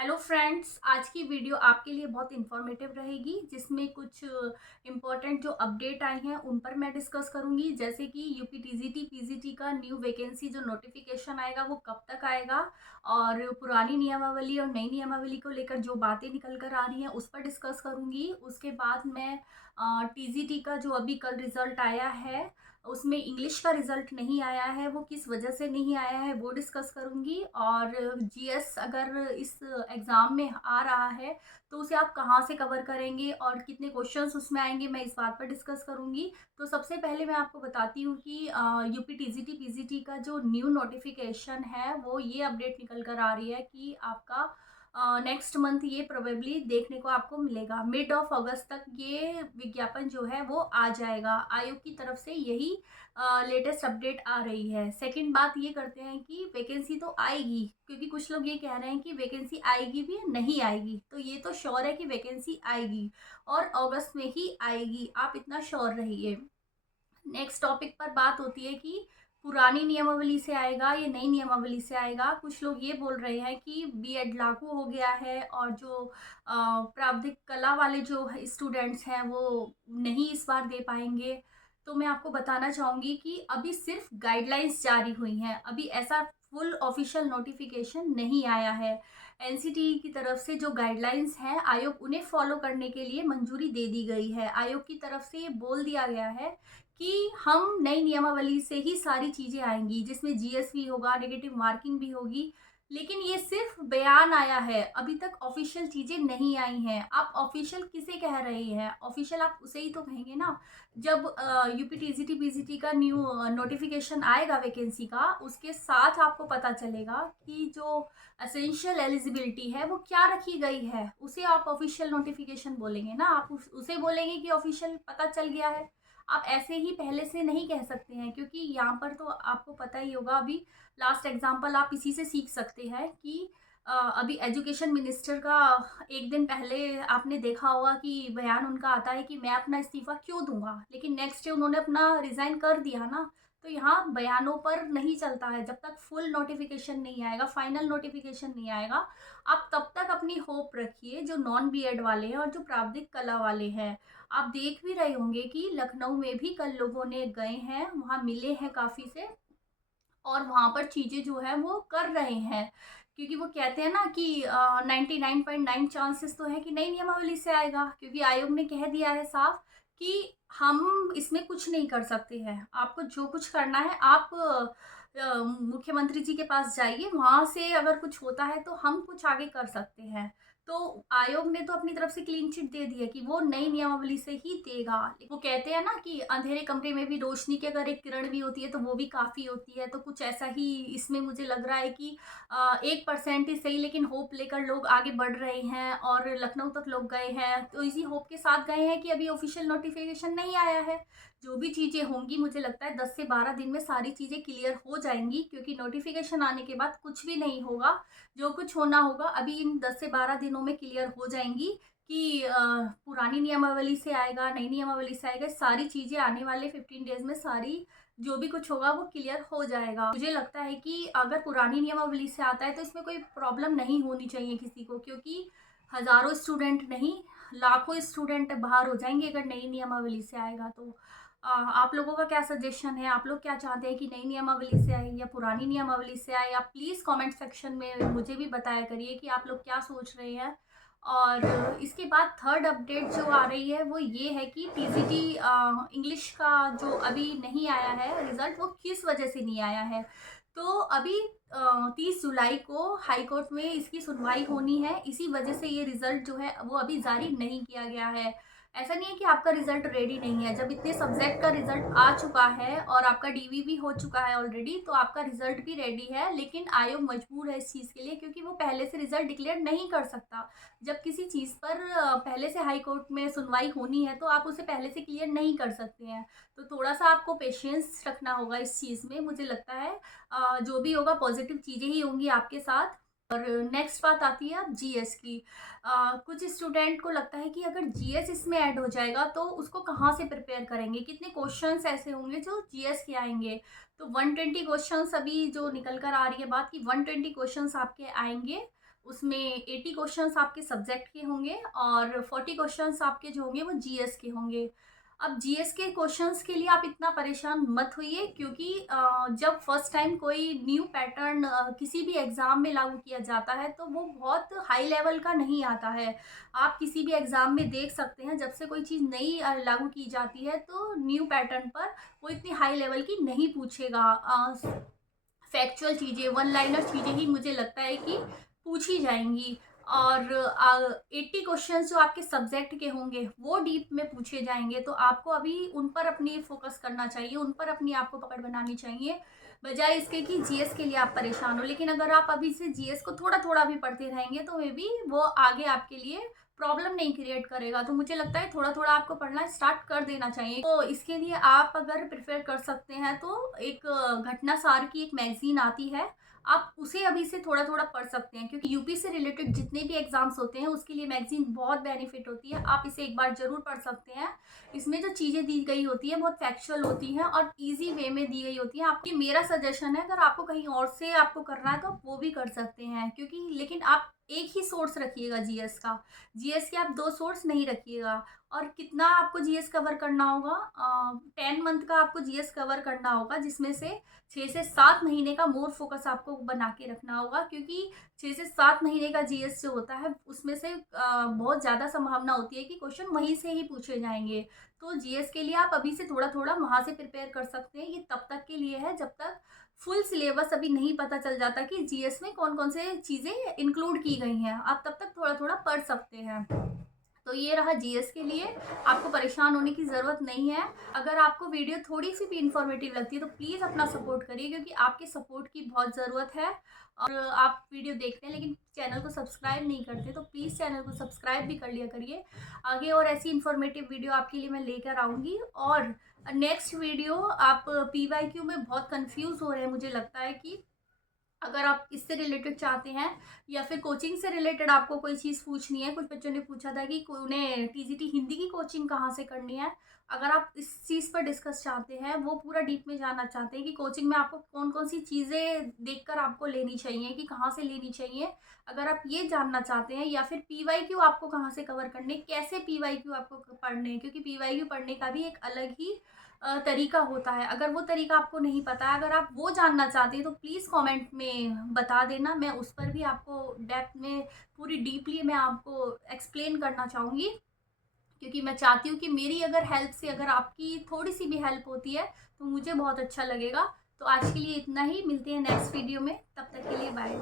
Hello friends, आज की video आपके लिए बहुत इन्फॉर्मेटिव रहेगी जिसमें कुछ इम्पोर्टेंट जो अपडेट आए हैं उन पर मैं डिस्कस करूंगी। जैसे कि यूपी टीजीटी पीजीटी का न्यू वैकेंसी जो नोटिफिकेशन आएगा वो कब तक आएगा, और पुरानी नियमावली और नई नियमावली को लेकर जो बातें निकल कर आ रही हैं उस पर डिस्कस करूंगी। उसके बाद मैं टीजीटी का जो अभी कल रिजल्ट आया है उसमें इंग्लिश का रिजल्ट नहीं आया है, वो किस वजह से नहीं आया है वो डिस्कस करूंगी। और जीएस अगर इस एग्ज़ाम में आ रहा है तो उसे आप कहाँ से कवर करेंगे और कितने क्वेश्चंस उसमें आएंगे, मैं इस बात पर डिस्कस करूंगी। तो सबसे पहले मैं आपको बताती हूँ कि यूपी टीजीटी पीजीटी का जो न्यू नोटिफिकेशन है वो ये अपडेट निकल कर आ रही है कि आपका नेक्स्ट मंथ ये प्रोबेबली देखने को आपको मिलेगा। मिड ऑफ अगस्त तक ये विज्ञापन जो है वो आ जाएगा। आयोग की तरफ से यही लेटेस्ट अपडेट आ रही है। सेकंड बात ये करते हैं कि वैकेंसी तो आएगी, क्योंकि कुछ लोग ये कह रहे हैं कि वैकेंसी आएगी भी या नहीं आएगी। तो ये तो श्योर है कि वैकेंसी आएगी और अगस्त में ही आएगी, आप इतना श्योर रहिए। नेक्स्ट टॉपिक पर बात होती है कि पुरानी नियमावली से आएगा या नई नियमावली से आएगा। कुछ लोग ये बोल रहे हैं कि बीएड लागू हो गया है और जो प्राविधिक कला वाले जो स्टूडेंट्स हैं वो नहीं इस बार दे पाएंगे। तो मैं आपको बताना चाहूँगी कि अभी सिर्फ गाइडलाइंस जारी हुई हैं, अभी ऐसा फुल ऑफिशियल नोटिफिकेशन नहीं आया है। एनसीटीई की तरफ से जो गाइडलाइंस हैं आयोग उन्हें फॉलो करने के लिए मंजूरी दे दी गई है। आयोग की तरफ से ये बोल दिया गया है कि हम नई नियमावली से ही सारी चीज़ें आएंगी, जिसमें जीएस भी होगा, नेगेटिव मार्किंग भी होगी। लेकिन ये सिर्फ बयान आया है, अभी तक ऑफिशियल चीज़ें नहीं आई हैं। आप ऑफिशियल किसे कह रहे हैं? ऑफिशियल आप उसे ही तो कहेंगे ना जब यूपी टीजीटी पीजीटी का न्यू नोटिफिकेशन आएगा वैकेंसी का। उसके साथ आपको पता चलेगा कि जो एसेंशियल एलिजिबिलिटी है वो क्या रखी गई है, उसे आप ऑफिशियल नोटिफिकेशन बोलेंगे ना। आप उसे बोलेंगे कि ऑफिशियल पता चल गया है। आप ऐसे ही पहले से नहीं कह सकते हैं, क्योंकि यहाँ पर तो आपको पता ही होगा। अभी लास्ट एग्जांपल आप इसी से सीख सकते हैं कि अभी एजुकेशन मिनिस्टर का एक दिन पहले आपने देखा होगा कि बयान उनका आता है कि मैं अपना इस्तीफा क्यों दूंगा, लेकिन नेक्स्ट डे उन्होंने अपना रिजाइन कर दिया ना। तो यहाँ बयानों पर नहीं चलता है, जब तक फुल नोटिफिकेशन नहीं आएगा, फाइनल नोटिफिकेशन नहीं आएगा। आप तब तक अपनी होप रखिए, जो नॉन बीएड वाले हैं और जो प्राविधिक कला वाले हैं। आप देख भी रहे होंगे कि लखनऊ में भी कल लोगों ने गए हैं, वहाँ मिले हैं काफ़ी से, और वहाँ पर चीज़ें जो है वो कर रहे हैं। क्योंकि वो कहते हैं ना कि 99.9 चांसेस तो है कि नई नियमावली से आएगा, क्योंकि आयोग ने कह दिया है साफ कि हम इसमें कुछ नहीं कर सकते हैं। आपको जो कुछ करना है आप मुख्यमंत्री जी के पास जाइए, वहाँ से अगर कुछ होता है तो हम कुछ आगे कर सकते हैं। तो आयोग ने तो अपनी तरफ से क्लीन चिट दे दी है कि वो नई नियमावली से ही देगा। वो कहते हैं ना कि अंधेरे कमरे में भी रोशनी की अगर एक किरण भी होती है तो वो भी काफ़ी होती है। तो कुछ ऐसा ही इसमें मुझे लग रहा है कि 1% ही सही, लेकिन होप लेकर लोग आगे बढ़ रहे हैं और लखनऊ तक लोग गए हैं। तो इसी होप के साथ गए हैं कि अभी ऑफिशियल नोटिफिकेशन नहीं आया है। जो भी चीज़ें होंगी मुझे लगता है 10 से 12 दिन में सारी चीज़ें क्लियर हो जाएंगी, क्योंकि नोटिफिकेशन आने के बाद कुछ भी नहीं होगा। जो कुछ होना होगा अभी इन 10 से 12 दिनों में क्लियर हो जाएंगी कि पुरानी नियमावली से आएगा, नई नियमावली से आएगा। सारी चीज़ें आने वाले 15 डेज में सारी जो भी कुछ होगा वो क्लियर हो जाएगा। मुझे लगता है कि अगर पुरानी नियमावली से आता है तो इसमें कोई प्रॉब्लम नहीं होनी चाहिए किसी को, क्योंकि हज़ारों स्टूडेंट नहीं, लाखों स्टूडेंट बाहर हो जाएंगे अगर नई नियमावली से आएगा तो। आप लोगों का क्या सजेशन है? आप लोग क्या चाहते हैं कि नई नियमावली से आए या पुरानी नियमावली से आए? आप प्लीज़ कमेंट सेक्शन में मुझे भी बताया करिए कि आप लोग क्या सोच रहे हैं। और इसके बाद थर्ड अपडेट जो आ रही है वो ये है कि टीजीटी इंग्लिश का जो अभी नहीं आया है रिज़ल्ट, वो किस वजह से नहीं आया है। तो अभी 30 जुलाई को हाई कोर्ट में इसकी सुनवाई होनी है, इसी वजह से ये रिज़ल्ट जो है वो अभी जारी नहीं किया गया है। ऐसा नहीं है कि आपका रिजल्ट रेडी नहीं है। जब इतने सब्जेक्ट का रिजल्ट आ चुका है और आपका डीवी भी हो चुका है ऑलरेडी, तो आपका रिजल्ट भी रेडी है। लेकिन आयोग मजबूर है इस चीज़ के लिए, क्योंकि वो पहले से रिजल्ट डिक्लेयर नहीं कर सकता। जब किसी चीज़ पर पहले से हाई कोर्ट में सुनवाई होनी है तो आप उसे पहले से क्लियर नहीं कर सकते हैं। तो थोड़ा सा आपको पेशेंस रखना होगा इस चीज़ में। मुझे लगता है जो भी होगा पॉजिटिव चीज़ें ही होंगी आपके साथ। और नेक्स्ट बात आती है अब जीएस की। कुछ स्टूडेंट को लगता है कि अगर जीएस इसमें ऐड हो जाएगा तो उसको कहाँ से प्रिपेयर करेंगे, कितने क्वेश्चंस ऐसे होंगे जो जीएस के आएंगे। तो 120 क्वेश्चंस अभी जो निकल कर आ रही है बात, कि 120 क्वेश्चंस आपके आएंगे उसमें 80 क्वेश्चंस आपके सब्जेक्ट के होंगे और 40 क्वेश्चंस आपके जो होंगे वो जीएस के होंगे। अब जीएस के क्वेश्चंस के लिए आप इतना परेशान मत होइए, क्योंकि जब फर्स्ट टाइम कोई न्यू पैटर्न किसी भी एग्ज़ाम में लागू किया जाता है तो वो बहुत हाई लेवल का नहीं आता है। आप किसी भी एग्ज़ाम में देख सकते हैं, जब से कोई चीज़ नई लागू की जाती है तो न्यू पैटर्न पर वो इतनी हाई लेवल की नहीं पूछेगा। फैक्चुअल चीज़ें, वन लाइनर चीज़ें ही मुझे लगता है कि पूछी जाएंगी। और 80 क्वेश्चंस जो आपके सब्जेक्ट के होंगे वो डीप में पूछे जाएंगे, तो आपको अभी उन पर अपनी फोकस करना चाहिए, उन पर अपनी आपको पकड़ बनानी चाहिए, बजाय इसके कि जीएस के लिए आप परेशान हो। लेकिन अगर आप अभी से जीएस को थोड़ा थोड़ा भी पढ़ते रहेंगे तो मे बी वो आगे आपके लिए प्रॉब्लम नहीं क्रिएट करेगा। तो मुझे लगता है थोड़ा थोड़ा आपको पढ़ना स्टार्ट कर देना चाहिए। तो इसके लिए आप अगर प्रिपेयर कर सकते हैं तो एक घटना सार की एक मैगजीन आती है, आप उसे अभी से थोड़ा थोड़ा पढ़ सकते हैं, क्योंकि यूपी से रिलेटेड जितने भी एग्जाम्स होते हैं उसके लिए मैगजीन बहुत बेनिफिट होती है। आप इसे एक बार जरूर पढ़ सकते हैं। इसमें जो चीज़ें दी गई होती है बहुत फैक्चुअल होती हैं और इजी वे में दी गई होती है। आपकी मेरा सजेशन है, अगर आपको कहीं और से आपको करना है तो आप वो भी कर सकते हैं, क्योंकि लेकिन आप एक ही सोर्स रखिएगा जीएस का। जीएस के आप 2 सोर्स नहीं रखिएगा। और कितना आपको जीएस कवर करना होगा? 10 मंथ का आपको जीएस कवर करना होगा, जिसमें से 6 से 7 महीने का मोर फोकस आपको बना के रखना होगा, क्योंकि 6 से 7 महीने का जीएस जो होता है उसमें से बहुत ज़्यादा संभावना होती है कि क्वेश्चन वहीं से ही पूछे जाएंगे। तो जीएस के लिए आप अभी से थोड़ा थोड़ा वहाँ से प्रिपेयर कर सकते हैं। ये तब तक के लिए है जब तक फुल सिलेबस अभी नहीं पता चल जाता कि जीएस में कौन कौन से चीज़ें इंक्लूड की गई हैं। आप तब तक थोड़ा थोड़ा पढ़ सकते हैं। तो ये रहा जीएस के लिए, आपको परेशान होने की ज़रूरत नहीं है। अगर आपको वीडियो थोड़ी सी भी इन्फॉर्मेटिव लगती है तो प्लीज़ अपना सपोर्ट करिए, क्योंकि आपके सपोर्ट की बहुत ज़रूरत है। और आप वीडियो देखते हैं लेकिन चैनल को सब्सक्राइब नहीं करते, तो प्लीज़ चैनल को सब्सक्राइब भी कर लिया करिए। आगे और ऐसी इन्फॉर्मेटिव वीडियो आपके लिए मैं लेकर आऊँगी। और नेक्स्ट वीडियो, आप पीवाईक्यू में बहुत कंफ्यूज हो रहे हैं, मुझे लगता है कि अगर आप इससे रिलेटेड चाहते हैं या फिर कोचिंग से रिलेटेड आपको कोई चीज़ पूछनी है। कुछ बच्चों ने पूछा था कि उन्हें टीजीटी हिंदी की कोचिंग कहाँ से करनी है। अगर आप इस चीज़ पर डिस्कस चाहते हैं, वो पूरा डीप में जानना चाहते हैं कि कोचिंग में आपको कौन कौन सी चीज़ें देखकर आपको लेनी चाहिए, कि कहाँ से लेनी चाहिए, अगर आप ये जानना चाहते हैं, या फिर पीवाईक्यू आपको कहाँ से कवर करने, कैसे पीवाईक्यू आपको पढ़ने, क्योंकि पीवाईक्यू पढ़ने का भी एक अलग ही तरीका होता है। अगर वो तरीका आपको नहीं पता है, अगर आप वो जानना चाहते हैं तो प्लीज़ कमेंट में बता देना। मैं उस पर भी आपको डेप्थ में पूरी डीपली मैं आपको एक्सप्लेन करना चाहूँगी, क्योंकि मैं चाहती हूँ कि मेरी अगर हेल्प से अगर आपकी थोड़ी सी भी हेल्प होती है तो मुझे बहुत अच्छा लगेगा। तो आज के लिए इतना ही, मिलते हैं नेक्स्ट वीडियो में, तब तक के लिए बाय।